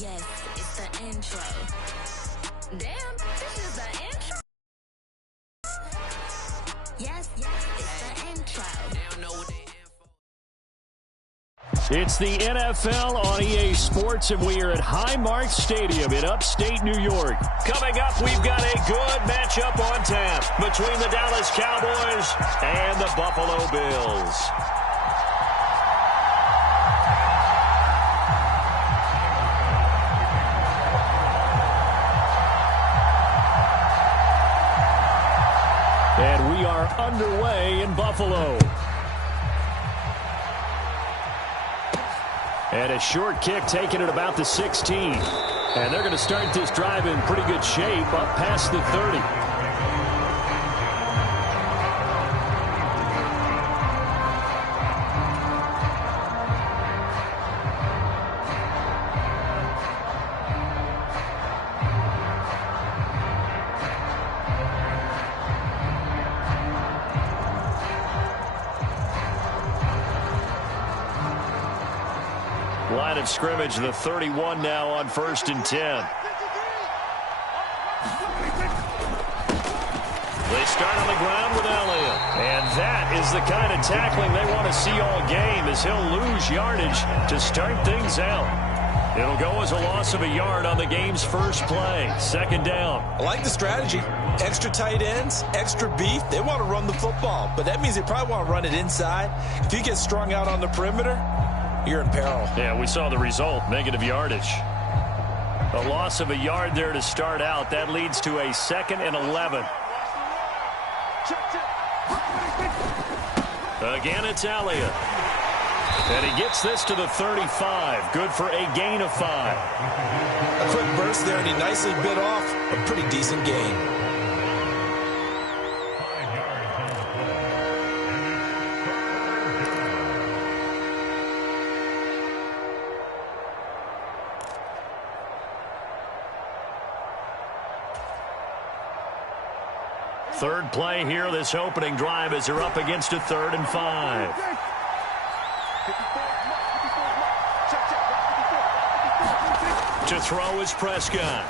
Yes, it's the intro. Damn, this is the intro. Yes, it's the intro. It's the NFL on EA Sports, and we are at Highmark Stadium in upstate New York. Coming up, we've got a good matchup on tap between the Dallas Cowboys and the Buffalo Bills. And we are underway in Buffalo. And a short kick taken at about the 16. And they're going to start this drive in pretty good shape up past the 30. Line of scrimmage, the 31 now on 1st and 10. They start on the ground with Elliott. And that is the kind of tackling they want to see all game, as he'll lose yardage to start things out. It'll go as a loss of a yard on the game's first play. 2nd down. I like the strategy. Extra tight ends, extra beef. They want to run the football, but that means they probably want to run it inside. If you get strung out on the perimeter, you're in peril. Yeah, we saw the result, negative yardage. A loss of a yard there to start out. That leads to a 2nd and 11. Again, it's Elliott. And he gets this to the 35. Good for a gain of 5. A quick burst there, and he nicely bit off a pretty decent gain. Third play here, this opening drive, as they're up against a 3rd and 5. To throw is Prescott.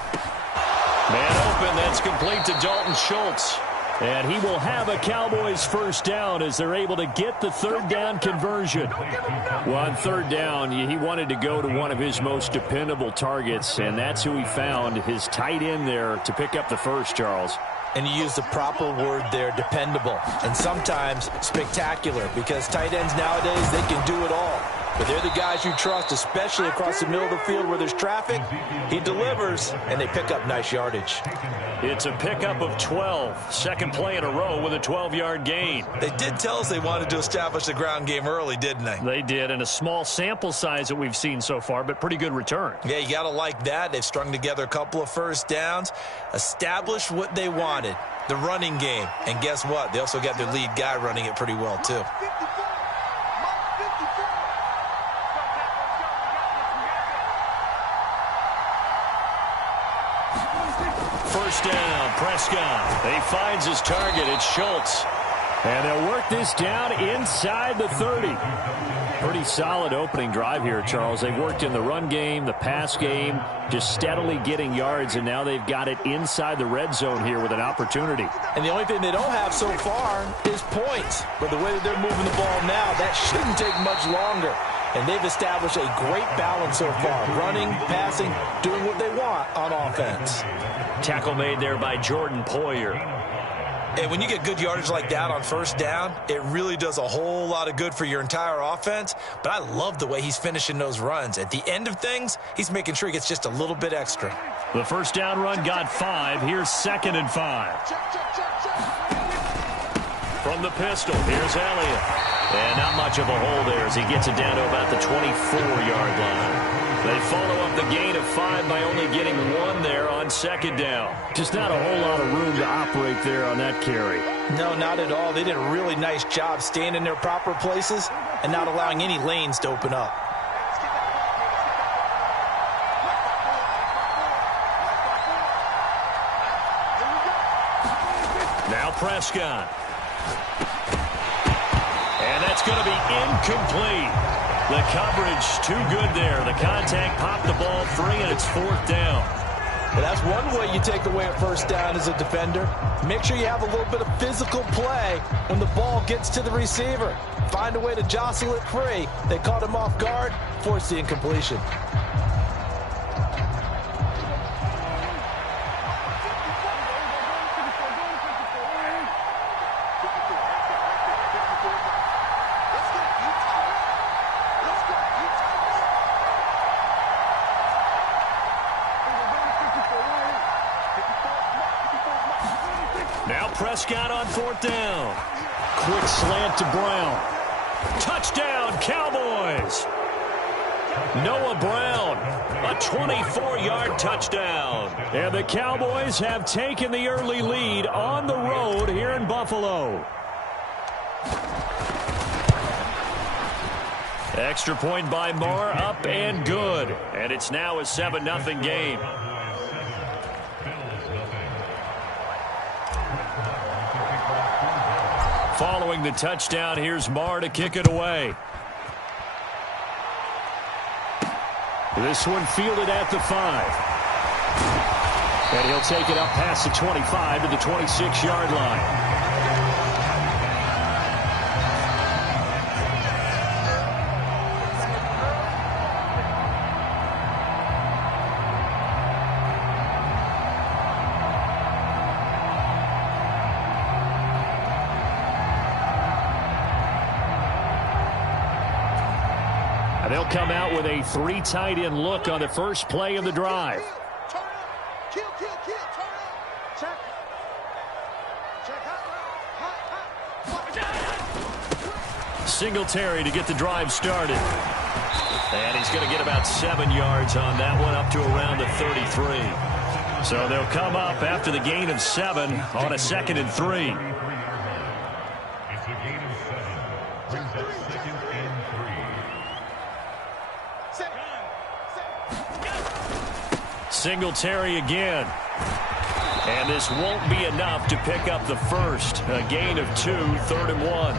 Man open, that's complete to Dalton Schultz. And he will have a Cowboys first down as they're able to get the 3rd down conversion. Well, on 3rd down, he wanted to go to one of his most dependable targets, and that's who he found, his tight end there, to pick up the first, Charles. And you use the proper word there, dependable, and sometimes spectacular, because tight ends nowadays, they can do it all. But they're the guys you trust, especially across the middle of the field where there's traffic. He delivers, and they pick up nice yardage. It's a pickup of 12. 2nd play in a row with a 12-yard gain. They did tell us they wanted to establish the ground game early, didn't they? They did, and a small sample size that we've seen so far, but pretty good return. Yeah, you got to like that. They've strung together a couple of first downs, established what they wanted, the running game. And guess what? They also got their lead guy running it pretty well, too. First down, Prescott. He finds his target. It's Schultz. And they'll work this down inside the 30. Pretty solid opening drive here, Charles. They've worked in the run game, the pass game, just steadily getting yards, and now they've got it inside the red zone here with an opportunity. And the only thing they don't have so far is points. But the way that they're moving the ball now, that shouldn't take much longer. And they've established a great balance so far. Running, passing, doing what they want on offense. Tackle made there by Jordan Poyer. And when you get good yardage like that on first down, it really does a whole lot of good for your entire offense. But I love the way he's finishing those runs. At the end of things, he's making sure he gets just a little bit extra. The first down run got 5. Here's 2nd and 5. From the pistol, here's Elliott. And not much of a hole there as he gets it down to about the 24-yard line. They follow up the gain of 5 by only getting 1 there on 2nd down. Just not a whole lot of room to operate there on that carry. No, not at all. They did a really nice job staying in their proper places and not allowing any lanes to open up. Now Prescott. And that's going to be incomplete. The coverage too good there. The contact popped the ball free, and it's 4th down. Well, that's one way you take away a first down as a defender. Make sure you have a little bit of physical play when the ball gets to the receiver. Find a way to jostle it free. They caught him off guard, forced the incompletion. Now Prescott on 4th down. Quick slant to Brown. Touchdown, Cowboys. Noah Brown, a 24-yard touchdown. And the Cowboys have taken the early lead on the road here in Buffalo. Extra point by Marr, up and good. And it's now a 7-0 game. Following the touchdown, here's Marr to kick it away. This one fielded at the 5. And he'll take it up past the 25 to the 26-yard line. They'll come out with a 3 tight end look on the first play of the drive. Singletary to get the drive started. And he's going to get about 7 yards on that one, up to around the 33. So they'll come up after the gain of 7 on a 2nd and 3. Singletary again. And this won't be enough to pick up the first. A gain of 2, 3rd and 1.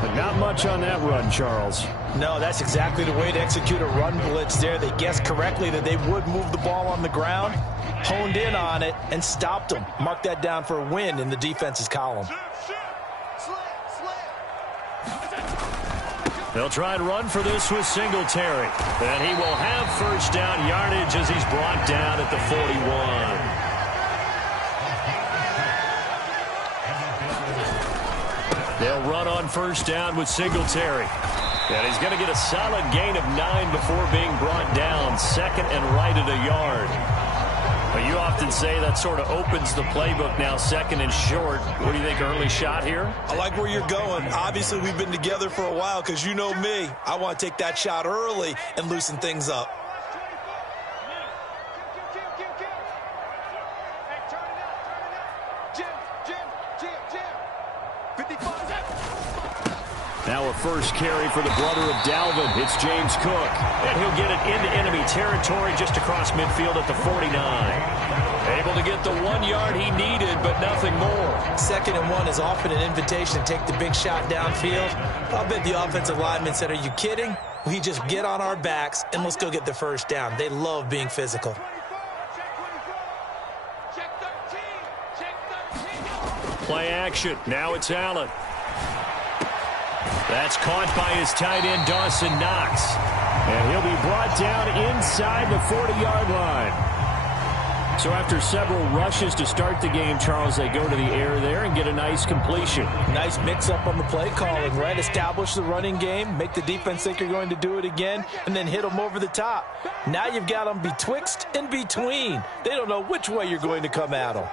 But not much on that run, Charles. No, that's exactly the way to execute a run blitz there. They guessed correctly that they would move the ball on the ground, honed in on it, and stopped them. Mark that down for a win in the defense's column. They'll try and run for this with Singletary. And he will have first down yardage as he's brought down at the 41. They'll run on first down with Singletary. And he's going to get a solid gain of 9 before being brought down. 2nd and right at a yard. But you often say that sort of opens the playbook now, 2nd and short. What do you think, early shot here? I like where you're going. Obviously, we've been together for a while because you know me. I want to take that shot early and loosen things up. Now a first carry for the brother of Dalvin. It's James Cook. And he'll get it into enemy territory just across midfield at the 49. Able to get the 1 yard he needed, but nothing more. 2nd and 1 is often an invitation to take the big shot downfield. I'll bet the offensive lineman said, "Are you kidding? We just get on our backs and let's go get the first down." They love being physical. Play action. Now it's Allen. That's caught by his tight end, Dawson Knox. And he'll be brought down inside the 40-yard line. So after several rushes to start the game, Charles, they go to the air there and get a nice completion. Nice mix-up on the play calling, right? Establish the running game, make the defense think you're going to do it again, and then hit them over the top. Now you've got them betwixt and between. They don't know which way you're going to come at them.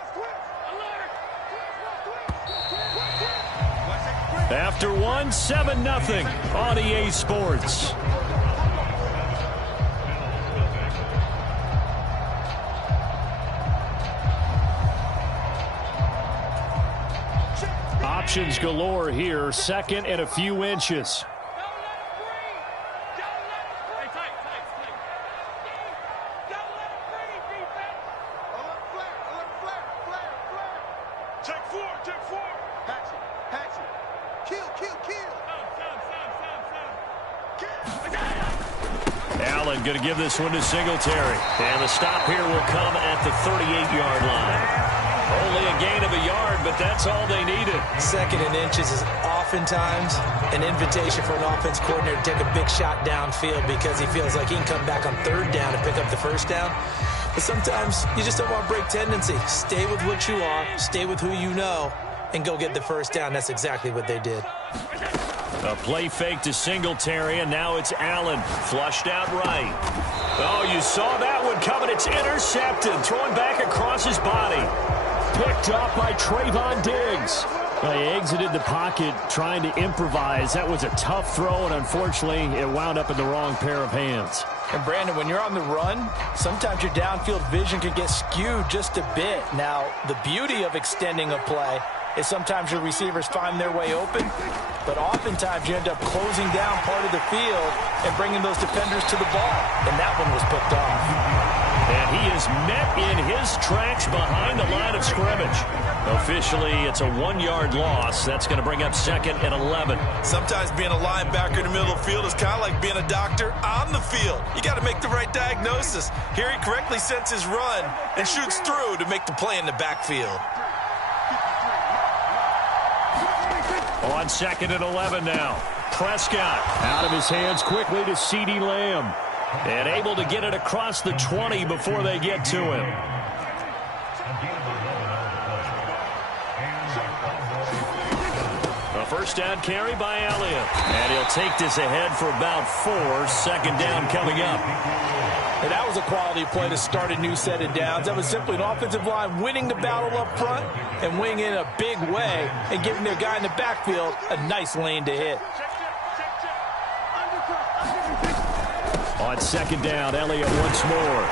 After 1, 7-0 on EA Sports. Options galore here. 2nd and a few inches. Allen going to give this one to Singletary. And the stop here will come at the 38-yard line. Only a gain of a yard, but that's all they needed. Second and inches is oftentimes an invitation for an offense coordinator to take a big shot downfield because he feels like he can come back on third down and pick up the first down. But sometimes you just don't want to break tendency. Stay with what you are, stay with who you know, and go get the first down. That's exactly what they did. A play fake to Singletary, and now it's Allen. Flushed out right. Oh, you saw that one coming. It's intercepted. Throwing back across his body. Picked up by Trayvon Diggs. Well, he exited the pocket trying to improvise. That was a tough throw, and unfortunately, it wound up in the wrong pair of hands. And, Brandon, when you're on the run, sometimes your downfield vision can get skewed just a bit. Now, the beauty of extending a play is sometimes your receivers find their way open, but oftentimes you end up closing down part of the field and bringing those defenders to the ball. And that one was picked off. And he is met in his tracks behind the line of scrimmage. Officially, it's a 1-yard loss. That's going to bring up 2nd and 11. Sometimes being a linebacker in the middle of the field is kind of like being a doctor on the field. You got to make the right diagnosis. Here he correctly sets his run and shoots through to make the play in the backfield. On 2nd and 11 now. Prescott Out of his hands quickly to CeeDee Lamb. and able to get it across the 20 before they get to him. A first down carry by Elliott. And he'll take this ahead for about 4. 2nd down coming up. And that was a quality play to start a new set of downs. That was simply an offensive line winning the battle up front and winning in a big way and giving their guy in the backfield a nice lane to hit. On 2nd down, Elliott once more.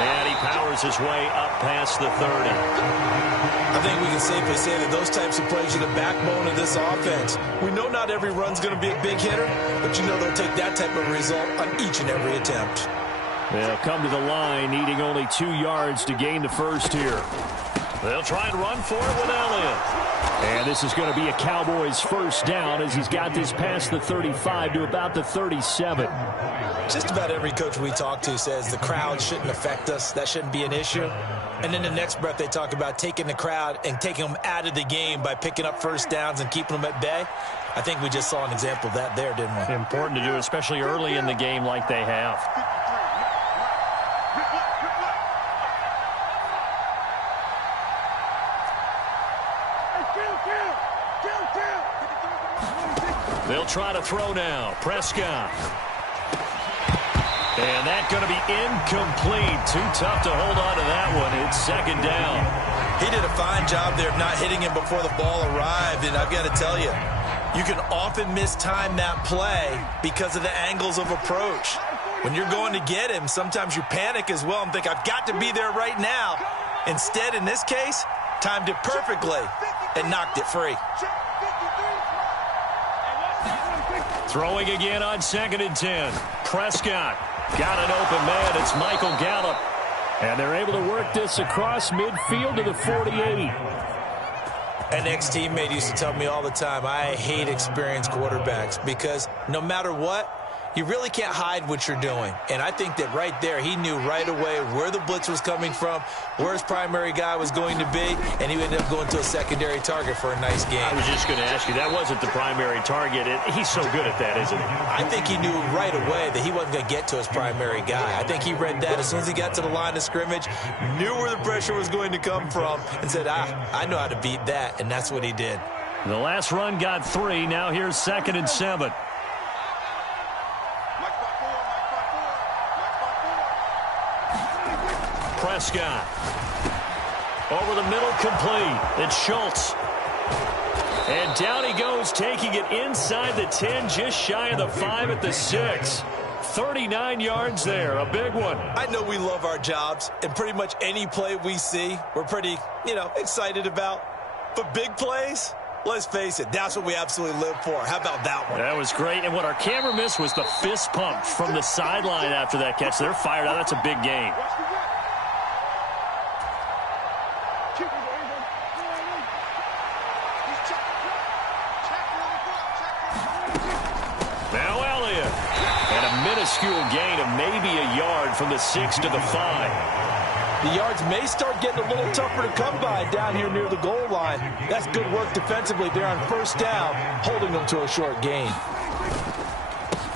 And he powers his way up past the 30. I think we can safely say that those types of plays are the backbone of this offense. We know not every run's going to be a big hitter, but you know they'll take that type of result on each and every attempt. They'll come to the line, needing only 2 yards to gain the first here. They'll try and run for it with Elliott. And this is going to be a Cowboys first down as he's got this past the 35 to about the 37. Just about every coach we talk to says the crowd shouldn't affect us. That shouldn't be an issue. And then the next breath they talk about taking the crowd and taking them out of the game by picking up first downs and keeping them at bay. I think we just saw an example of that there, didn't we? Important to do, especially early in the game like they have. They'll try to throw now. Prescott. And that's going to be incomplete. Too tough to hold on to that one. It's 2nd down. He did a fine job there of not hitting him before the ball arrived. And I've got to tell you, you can often mistime that play because of the angles of approach. When you're going to get him, sometimes you panic as well and think, I've got to be there right now. Instead, in this case, timed it perfectly and knocked it free. Throwing again on 2nd and 10. Prescott got an open man. It's Michael Gallup. And they're able to work this across midfield to the 48. An ex-teammate used to tell me all the time, I hate experienced quarterbacks because no matter what, you really can't hide what you're doing. And I think that right there, he knew right away where the blitz was coming from, where his primary guy was going to be, and he ended up going to a secondary target for a nice game. I was just going to ask you, that wasn't the primary target. He's so good at that, isn't he? I think he knew right away that he wasn't going to get to his primary guy. I think he read that as soon as he got to the line of scrimmage, knew where the pressure was going to come from, and said, I know how to beat that, and that's what he did. The last run got 3. Now here's 2nd and 7. Prescott. Over the middle, complete. It's Schultz. And down he goes, taking it inside the 10, just shy of the 5 at the 6. 39 yards there, a big one. I know we love our jobs, and pretty much any play we see, we're pretty, excited about. But big plays, let's face it, that's what we absolutely live for. How about that one? That was great, and what our camera missed was the fist pump from the sideline after that catch. They're fired out. That's a big game. minuscule gain of maybe a yard from the 6 to the 5. The yards may start getting a little tougher to come by down here near the goal line. That's good work defensively there on first down, holding them to a short gain.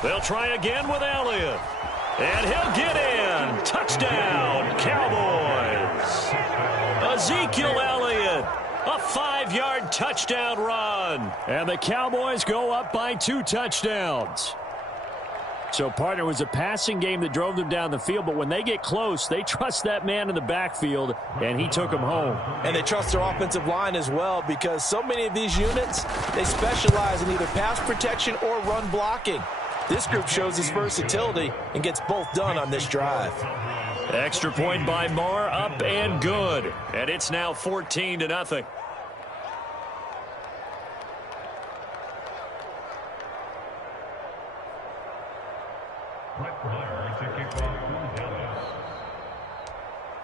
They'll try again with Elliott. And he'll get in. Touchdown, Cowboys. Ezekiel Elliott. A 5-yard touchdown run. And the Cowboys go up by 2 touchdowns. So, partner, it was a passing game that drove them down the field, but when they get close, they trust that man in the backfield, and he took them home. And they trust their offensive line as well, because so many of these units, they specialize in either pass protection or run blocking. This group shows its versatility and gets both done on this drive. Extra point by Marr, up and good. And it's now 14-0.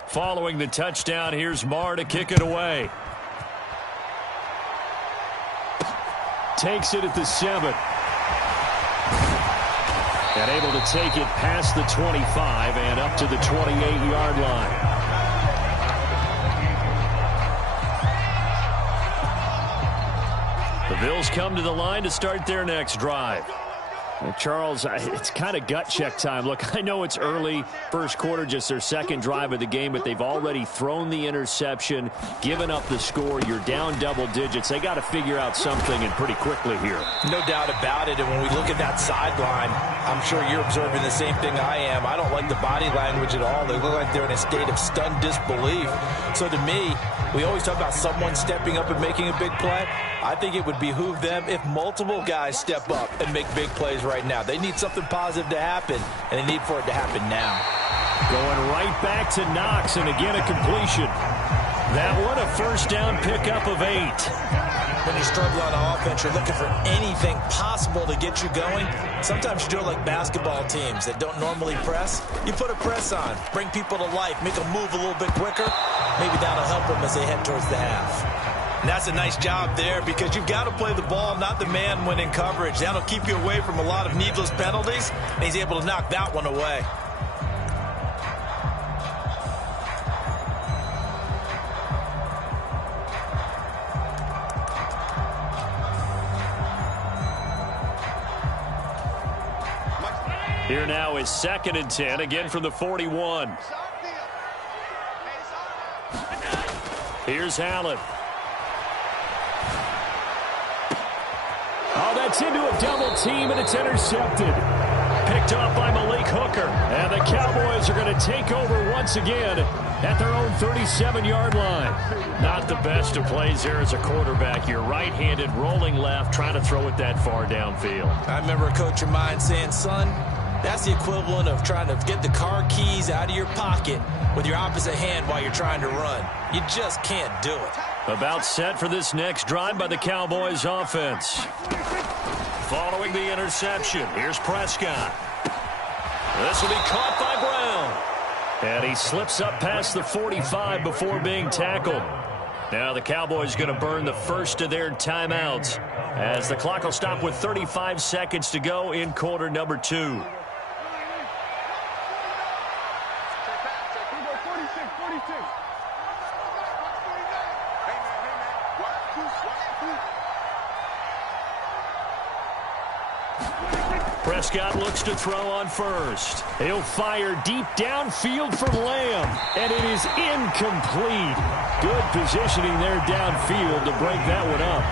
Following the touchdown, here's Marr to kick it away. Takes it at the 7. And able to take it past the 25 and up to the 28-yard line. The Bills come to the line to start their next drive. Well, Charles, it's kind of gut check time. Look, I know it's early, first quarter, just their second drive of the game, but they've already thrown the interception, given up the score. You're down double digits. They got to figure out something, and pretty quickly here. No doubt about it, and when we look at that sideline, I'm sure you're observing the same thing I am. I don't like the body language at all. They look like they're in a state of stunned disbelief. So to me, we always talk about someone stepping up and making a big play. I think it would behoove them if multiple guys step up and make big plays right now. They need something positive to happen, and they need for it to happen now. Going right back to Knox, and again a completion. That one a first down pickup of 8. When you're struggling on offense, you're looking for anything possible to get you going. Sometimes you do it like basketball teams that don't normally press. You put a press on, bring people to life, make them move a little bit quicker. Maybe that'll help them as they head towards the half. And that's a nice job there, because you've got to play the ball, not the man when in coverage. That'll keep you away from a lot of needless penalties, and he's able to knock that one away. Here now is 2nd and 10, again from the 41. Here's Allen. Oh, that's into a double team, and it's intercepted. Picked off by Malik Hooker. And the Cowboys are going to take over once again at their own 37-yard line. Not the best of plays there as a quarterback. You're right-handed, rolling left, trying to throw it that far downfield. I remember a coach of mine saying, son, that's the equivalent of trying to get the car keys out of your pocket with your opposite hand while you're trying to run. You just can't do it. About set for this next drive by the Cowboys offense. Following the interception, here's Prescott. This will be caught by Brown. And he slips up past the 45 before being tackled. Now the Cowboys going to burn the first of their timeouts as the clock will stop with 35 seconds to go in quarter number 2. Prescott looks to throw on first. He'll fire deep downfield from Lamb, and it is incomplete. Good positioning there downfield to break that one up.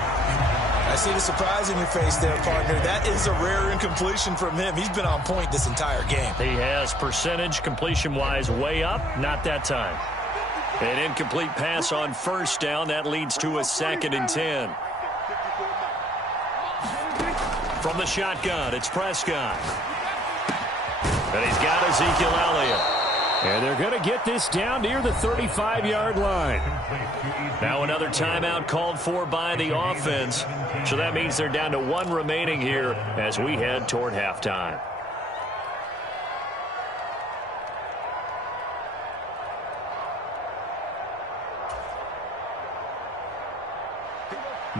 I see the surprise in your face there, partner. That is a rare incompletion from him. He's been on point this entire game. He has percentage completion-wise way up, not that time. An incomplete pass on first down. That leads to a 2nd and 10. From the shotgun, it's Prescott. And he's got Ezekiel Elliott. And they're going to get this down near the 35-yard line. Now another timeout called for by the offense. So that means they're down to 1 remaining here as we head toward halftime.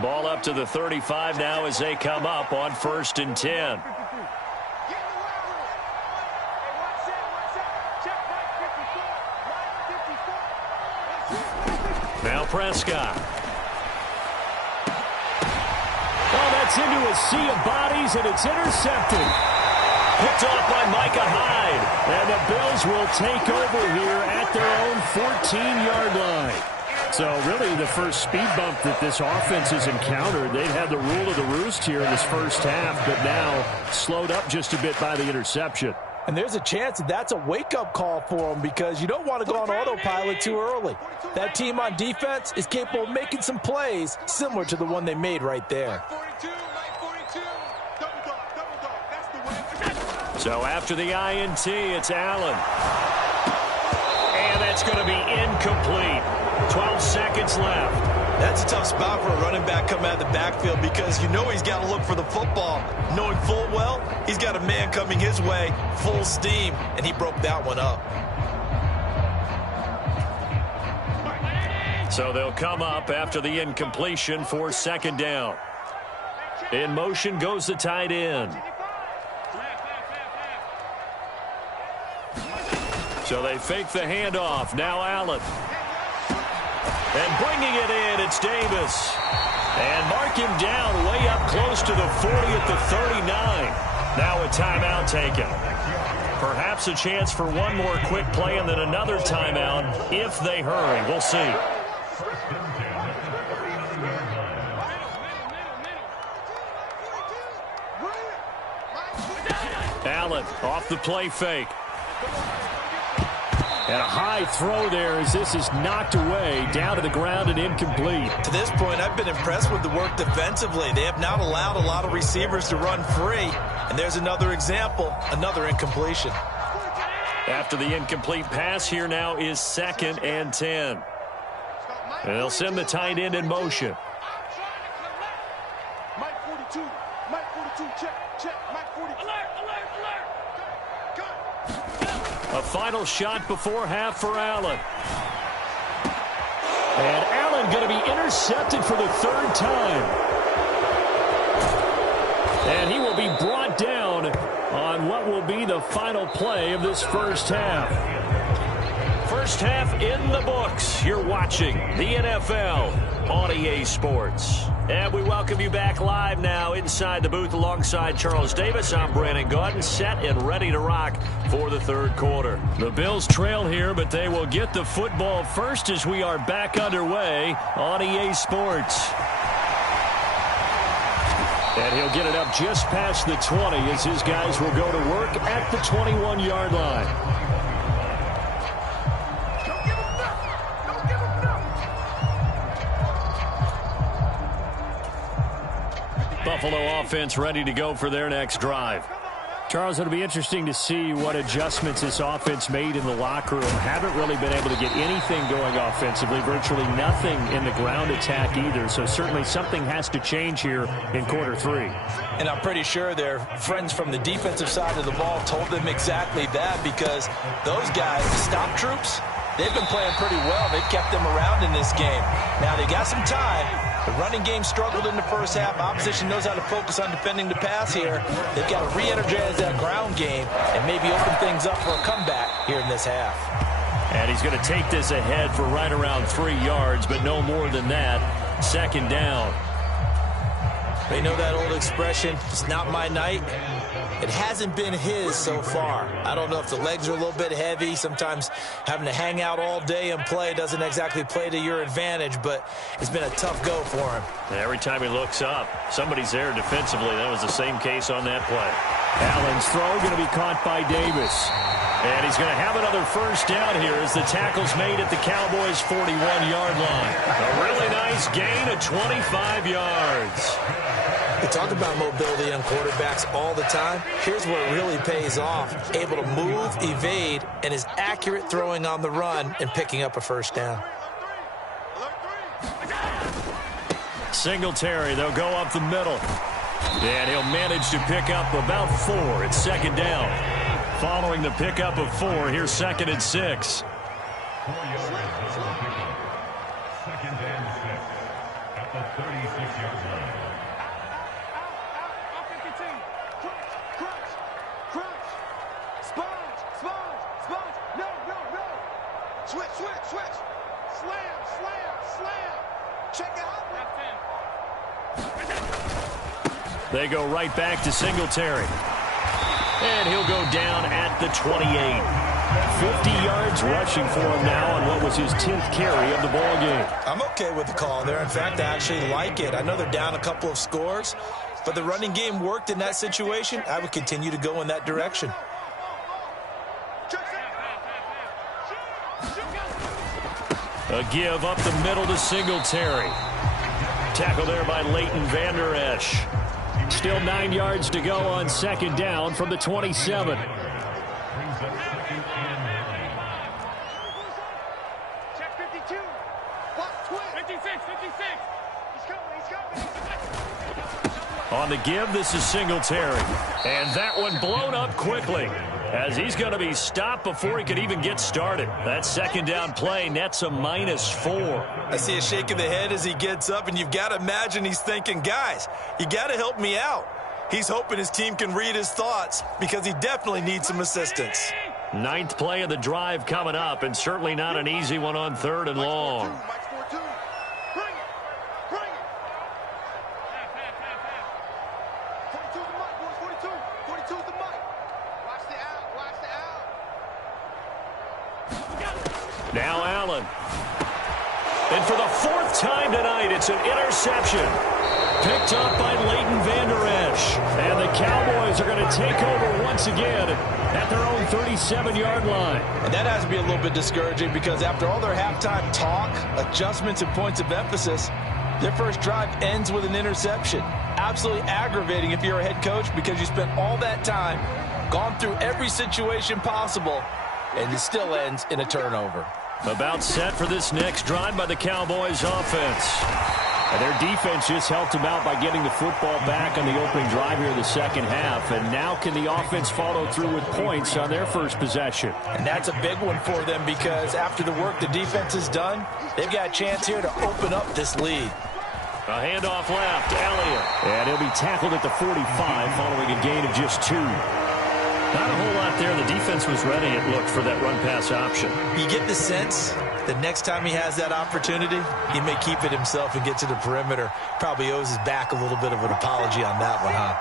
Ball up to the 35 now as they come up on 1st and 10. Prescott. Oh, that's into a sea of bodies, and it's intercepted. Picked off by Micah Hyde. And the Bills will take over here at their own 14-yard line. So really the first speed bump that this offense has encountered. They've had the rule of the roost here in this first half, but now slowed up just a bit by the interception. And there's a chance that that's a wake-up call for them because you don't want to go on autopilot too early. That team on defense is capable of making some plays similar to the one they made right there. So after the INT, it's Allen. And that's going to be incomplete. 12 seconds left. That's a tough spot for a running back coming out of the backfield because you know he's got to look for the football. Knowing full well, he's got a man coming his way, full steam, and he broke that one up. So they'll come up after the incompletion for second down. In motion goes the tight end. So they fake the handoff. Now Allen. And bringing it in, it's Davis. And mark him down way up close to the 40 at the 39. Now a timeout taken. Perhaps a chance for one more quick play and then another timeout if they hurry. We'll see. Allen off the play fake. And a high throw there as this is knocked away, down to the ground and incomplete. To this point, I've been impressed with the work defensively. They have not allowed a lot of receivers to run free. And there's another example, another incompletion. After the incomplete pass, here now is 2nd and 10. And they'll send the tight end in motion. Mike 42, Mike 42, check, Mike 42. Alert. A final shot before half for Allen. And Allen going to be intercepted for the 3rd time. And he will be brought down on what will be the final play of this first half. First half in the books. You're watching the NFL on EA Sports. And we welcome you back live now inside the booth alongside Charles Davis. I'm Brandon Gaudin, set and ready to rock for the 3rd quarter. The Bills trail here, but they will get the football first as we are back underway on EA Sports. And he'll get it up just past the 20 as his guys will go to work at the 21-yard line. Buffalo offense ready to go for their next drive. Charles, it'll be interesting to see what adjustments this offense made in the locker room. Haven't really been able to get anything going offensively, virtually nothing in the ground attack either. So certainly something has to change here in quarter 3. And I'm pretty sure their friends from the defensive side of the ball told them exactly that because those guys, the stop troops, they've been playing pretty well. They've kept them around in this game. Now they got some time. The running game struggled in the first half. Opposition knows how to focus on defending the pass here. They've got to re-energize that ground game and maybe open things up for a comeback here in this half. And he's going to take this ahead for right around 3 yards, but no more than that. 2nd down. They know that old expression, it's not my night. It hasn't been his so far. I don't know if the legs are a little bit heavy. Sometimes having to hang out all day and play doesn't exactly play to your advantage, but it's been a tough go for him. Every time he looks up, somebody's there defensively. That was the same case on that play. Allen's throw going to be caught by Davis. And he's going to have another first down here as the tackle's made at the Cowboys' 41-yard line. A really nice gain of 25 yards. We talk about mobility on quarterbacks all the time. Here's where it really pays off. Able to move, evade, and is accurate throwing on the run and picking up a first down. Singletary, they'll go up the middle. And he'll manage to pick up about 4. It's 2nd down. Following the pickup of 4, here's 2nd and 6. 4 yards. 2nd and 6 at the 36-yard line. Smazh. No. Switch. Check out. They go right back to Singletary. And he'll go down at the 28. 50 yards rushing for him now on what was his 10th carry of the ball game. I'm okay with the call there. In fact, I actually like it. I know they're down a couple of scores, but the running game worked in that situation. I would continue to go in that direction. A give up the middle to Singletary. Tackle there by Leighton Vander Esch. Still 9 yards to go on second down from the 27. Check 52. What? 56. He's coming. On the give, this is Singletary. And that one blown up quickly, as he's going to be stopped before he could even get started. That second down play nets a -4. I see a shake of the head as he gets up, and you've got to imagine he's thinking, guys, you got to help me out. He's hoping his team can read his thoughts because he definitely needs some assistance. 9th play of the drive coming up, and certainly not an easy one on 3rd and long. Bring it. 42's the mic, boys. 42's the mic. Watch the out. Now Allen. And for the 4th time tonight, it's an interception. Picked up by Leighton Vander Esch. And the Cowboys are going to take over once again at their own 37-yard line. And that has to be a little bit discouraging because after all their halftime talk, adjustments, and points of emphasis, their first drive ends with an interception. Absolutely aggravating if you're a head coach because you spent all that time, gone through every situation possible, and it still ends in a turnover. About set for this next drive by the Cowboys offense. And their defense just helped them out by getting the football back on the opening drive here in the second half. And now can the offense follow through with points on their first possession? And that's a big one for them because after the work the defense has done, they've got a chance here to open up this lead. A handoff left, Elliott. And he'll be tackled at the 45 following a gain of just 2. Not a whole lot there. The defense was ready, it looked, for that run-pass option. You get the sense that next time he has that opportunity, he may keep it himself and get to the perimeter. Probably owes his back a little bit of an apology on that one, huh?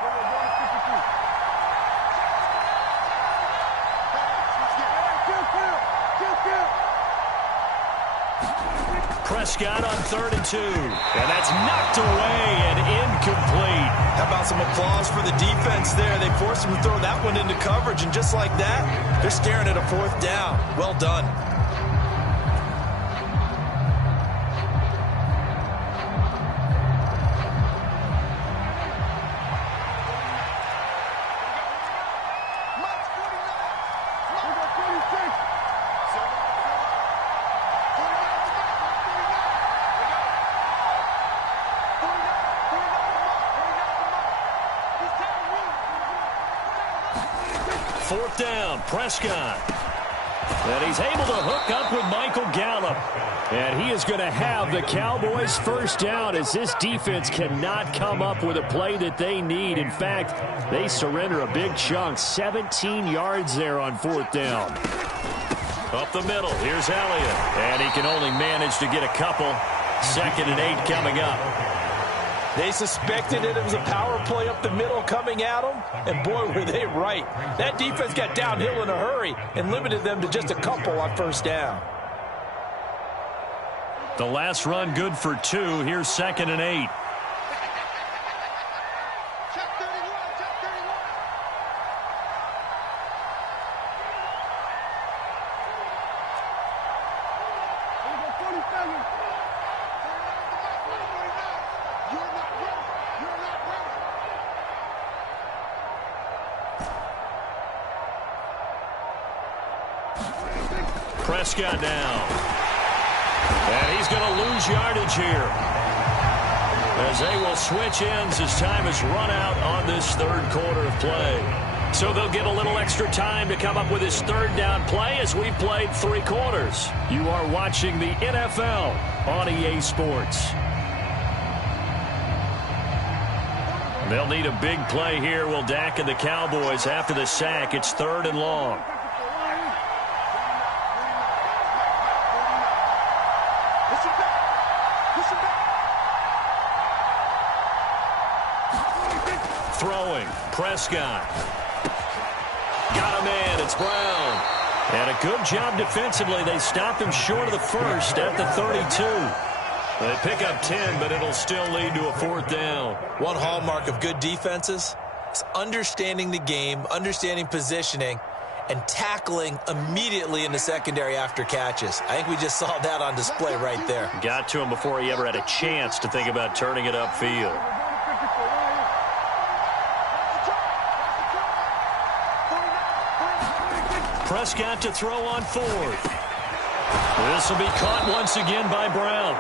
Prescott on 3rd and 2. And that's knocked away and incomplete. How about some applause for the defense there? They forced him to throw that one into coverage, and just like that, they're staring at a 4th down. Well done. Fourth down, Prescott. And he's able to hook up with Michael Gallup. And he is going to have the Cowboys' first down as this defense cannot come up with a play that they need. In fact, they surrender a big chunk, 17 yards there on 4th down. Up the middle, here's Elliott. And he can only manage to get a couple. 2nd and 8 coming up. They suspected it was a power play up the middle coming at them, and boy, were they right. That defense got downhill in a hurry and limited them to just a couple on 1st down. The last run good for 2. Here's 2nd and 8. Prescott now. And he's going to lose yardage here, as they will switch ends as time has run out on this 3rd quarter of play. So they'll get a little extra time to come up with his 3rd down play as we've played 3 quarters. You are watching the NFL on EA Sports. They'll need a big play here, will Dak and the Cowboys, after the sack. It's 3rd and long. Throwing, Prescott. Got a man, it's Brown. And a good job defensively. They stop him short of the first at the 32. They pick up 10, but it'll still lead to a 4th down. One hallmark of good defenses is understanding the game, understanding positioning, and tackling immediately in the secondary after catches. I think we just saw that on display right there. Got to him before he ever had a chance to think about turning it upfield. Prescott to throw on 4th. This will be caught once again by Brown.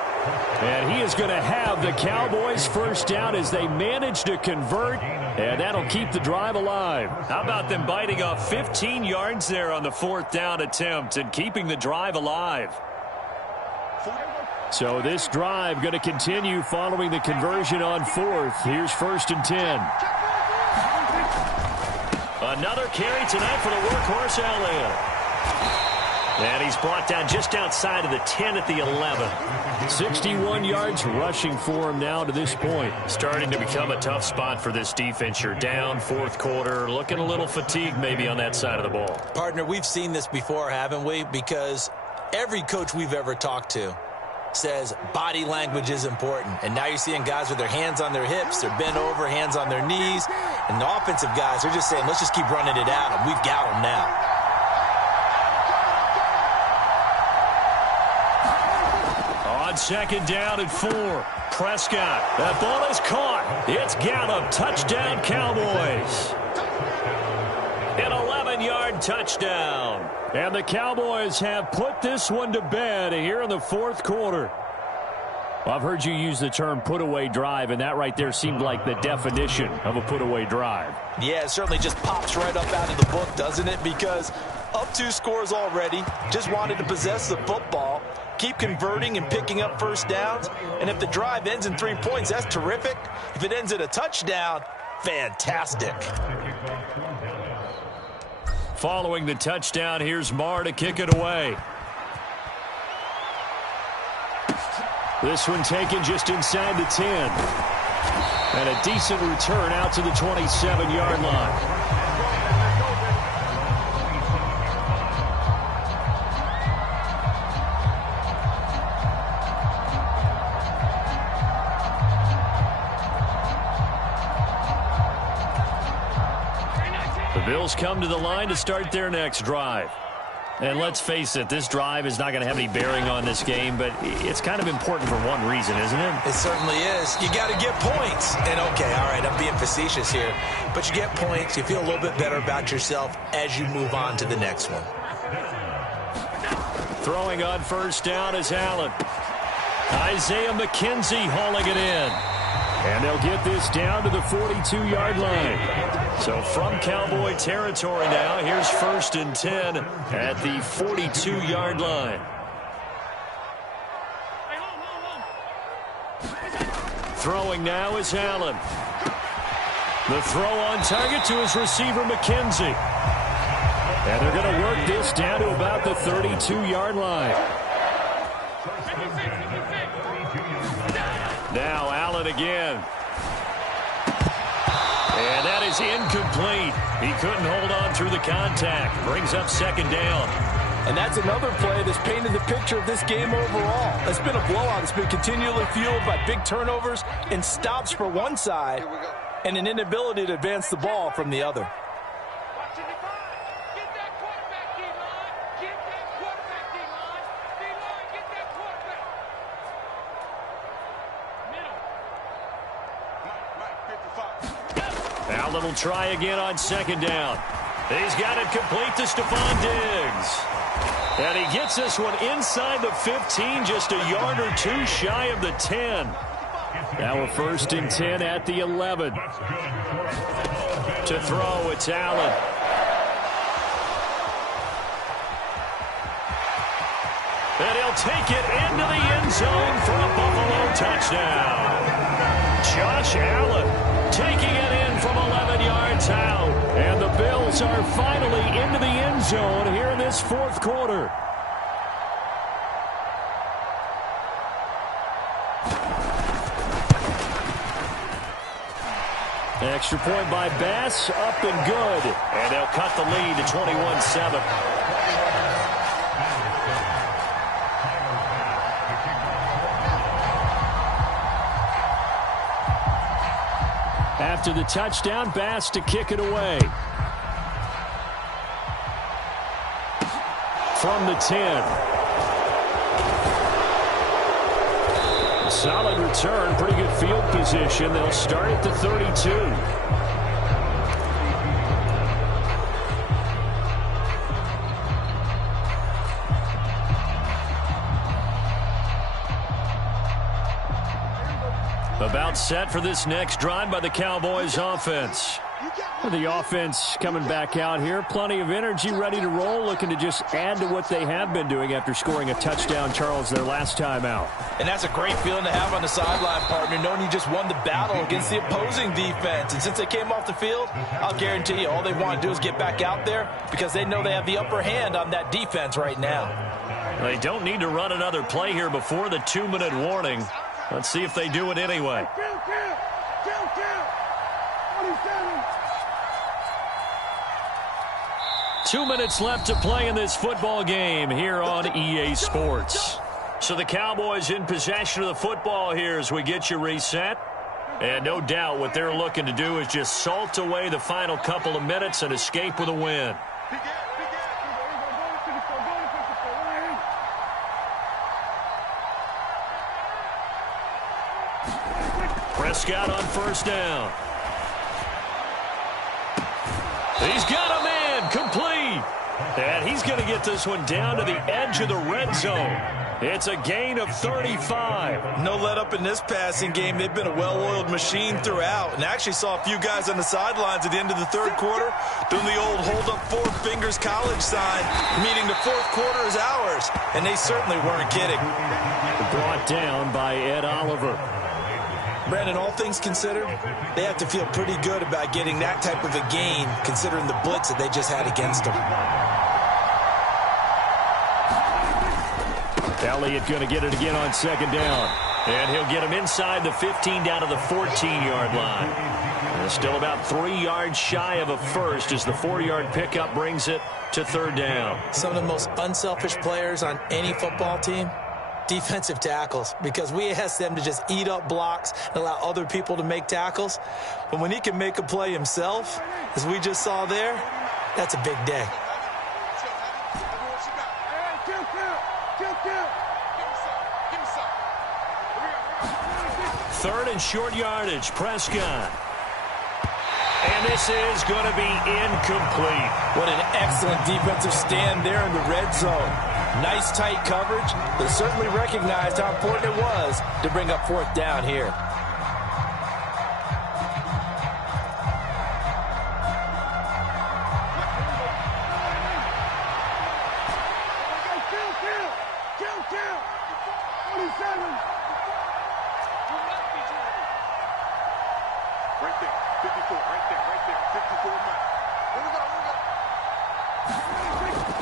And he is going to have the Cowboys first down as they manage to convert, and that'll keep the drive alive. How about them biting off 15 yards there on the 4th down attempt and keeping the drive alive? So this drive going to continue following the conversion on 4th. Here's 1st and 10. Another carry tonight for the workhorse Elliott. And he's brought down just outside of the 10 at the 11. 61 yards rushing for him now to this point. Starting to become a tough spot for this defense. You're down 4th quarter, looking a little fatigued maybe on that side of the ball. Partner, we've seen this before, haven't we? Because every coach we've ever talked to says body language is important. And now you're seeing guys with their hands on their hips, they're bent over, hands on their knees. And the offensive guys, they're just saying, let's just keep running it at them. We've got them now. On 2nd down and 4, Prescott. That ball is caught. It's Gallup. Touchdown, Cowboys. An 11-yard touchdown. And the Cowboys have put this one to bed here in the 4th quarter. Well, I've heard you use the term put-away drive, and that right there seemed like the definition of a put-away drive. Yeah, it certainly just pops right up out of the book, doesn't it? Because up 2 scores already, just wanted to possess the football, keep converting and picking up first downs. And if the drive ends in 3 points, that's terrific. If it ends in a touchdown, fantastic. Following the touchdown, here's Marr to kick it away. This one taken just inside the 10. And a decent return out to the 27-yard line. The Bills come to the line to start their next drive. And let's face it, this drive is not going to have any bearing on this game, but it's kind of important for one reason, isn't it? It certainly is. You got to get points. And, okay, all right, I'm being facetious here. But you get points, you feel a little bit better about yourself as you move on to the next one. Throwing on 1st down is Allen. Isaiah McKenzie hauling it in. And they'll get this down to the 42-yard line. So from Cowboy territory now, here's 1st and 10 at the 42-yard line. Throwing now is Allen. The throw on target to his receiver, McKenzie. And they're going to work this down to about the 32-yard line. Now Allen again. And that is incomplete. He couldn't hold on through the contact. Brings up 2nd down. And that's another play that's painted the picture of this game overall. It's been a blowout. It's been continually fueled by big turnovers and stops for one side and an inability to advance the ball from the other. Allen will try again on 2nd down. He's got it complete to Stephon Diggs. And he gets this one inside the 15, just a yard or 2 shy of the 10. Now a 1st and 10 at the 11. To throw, it's Allen. And he'll take it into the end zone for a Buffalo touchdown. Josh Allen taking it in from 11 yards out. And the Bills are finally into the end zone here in this 4th quarter. Extra point by Bass, up and good. And they'll cut the lead to 21-7. After the touchdown, Bass to kick it away. From the 10. Solid return, pretty good field position. They'll start at the 32. About set for this next drive by the Cowboys offense. The offense coming back out here. Plenty of energy, ready to roll, looking to just add to what they have been doing after scoring a touchdown, Charles, their last time out. And that's a great feeling to have on the sideline, partner, knowing you just won the battle against the opposing defense. And since they came off the field, I'll guarantee you all they want to do is get back out there because they know they have the upper hand on that defense right now. They don't need to run another play here before the 2-minute warning. Let's see if they do it anyway. 2 minutes left to play in this football game here on EA Sports. So the Cowboys in possession of the football here as we get you reset. And no doubt what they're looking to do is just salt away the final couple of minutes and escape with a win. Prescott on first down. He's got a man complete. And he's going to get this one down to the edge of the red zone. It's a gain of 35. No let up in this passing game. They've been a well-oiled machine throughout. And I actually saw a few guys on the sidelines at the end of the third quarter doing the old hold up 4 fingers college sign, meaning the fourth quarter is ours. And they certainly weren't kidding. Brought down by Ed Oliver. Brandon, all things considered, they have to feel pretty good about getting that type of a gain, considering the blitz that they just had against them. Elliott going to get it again on second down. And he'll get him inside the 15 down to the 14-yard line. And still about 3 yards shy of a first as the 4-yard pickup brings it to third down. Some of the most unselfish players on any football team, defensive tackles, because we ask them to just eat up blocks and allow other people to make tackles. But when he can make a play himself, as we just saw there, that's a big day. Third and short yardage, Prescott. And this is going to be incomplete. What an excellent defensive stand there in the red zone. Nice tight coverage. They certainly recognized how important it was to bring up fourth down here.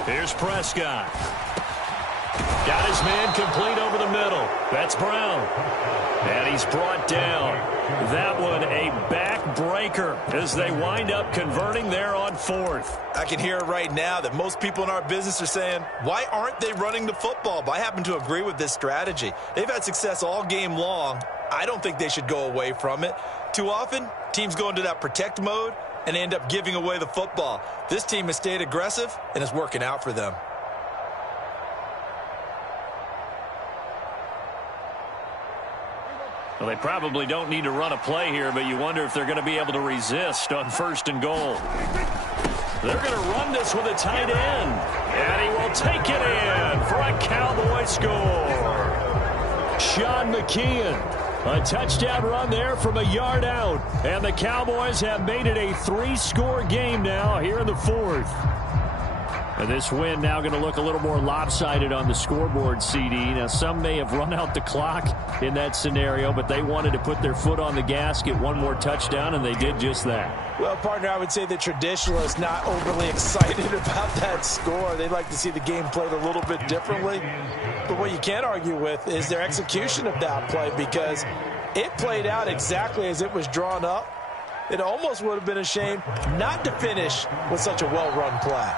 Here's Prescott. Got his man complete over the middle. That's Brown. And he's brought down. That one a backbreaker as they wind up converting there on fourth. I can hear it right now that most people in our business are saying, why aren't they running the football? But I happen to agree with this strategy. They've had success all game long. I don't think they should go away from it. Too often, teams go into that protect mode and end up giving away the football. This team has stayed aggressive, and it's working out for them. Well, they probably don't need to run a play here, but you wonder if they're going to be able to resist on first and goal. They're going to run this with a tight end, and he will take it in for a Cowboy score. Sean McKeon. A touchdown run there from a yard out. And the Cowboys have made it a 3-score game now here in the fourth. And this win now going to look a little more lopsided on the scoreboard, CD. Now, some may have run out the clock in that scenario, but they wanted to put their foot on the gas, get one more touchdown, and they did just that. Well, partner, I would say the traditionalists not overly excited about that score. They'd like to see the game played a little bit differently. But what you can't argue with is their execution of that play, because it played out exactly as it was drawn up. It almost would have been a shame not to finish with such a well-run play.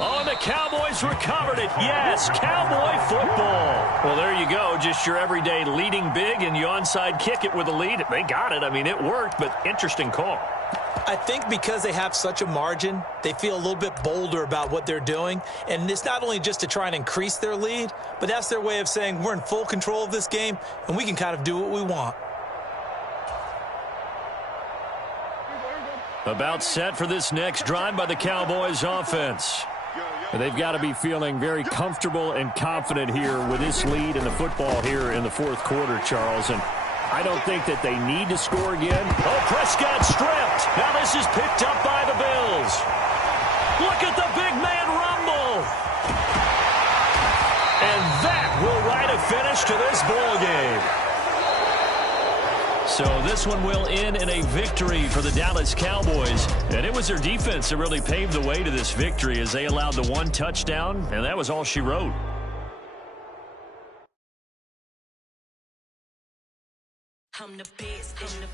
Oh, and the Cowboys recovered it. Yes, Cowboy football. Well, there you go. Just your everyday leading big, and you onside kick it with a lead. They got it. I mean, it worked, but interesting call. I think because they have such a margin, they feel a little bit bolder about what they're doing. And it's not only just to try and increase their lead, but that's their way of saying we're in full control of this game, and we can kind of do what we want. About set for this next drive by the Cowboys offense. They've got to be feeling very comfortable and confident here with this lead in the football here in the fourth quarter, Charles. And I don't think that they need to score again. Oh, Prescott stripped. Now this is picked up by the Bills. Look at the big man rumble. And that will write a finish to this ball game. So this one will end in a victory for the Dallas Cowboys. And it was their defense that really paved the way to this victory as they allowed the one touchdown, and that was all she wrote. I'm the best, and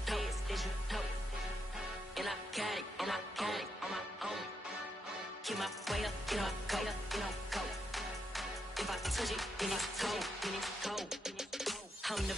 I got it on my own. Keep my way up, go. If I touch it, then it's cold. I'm the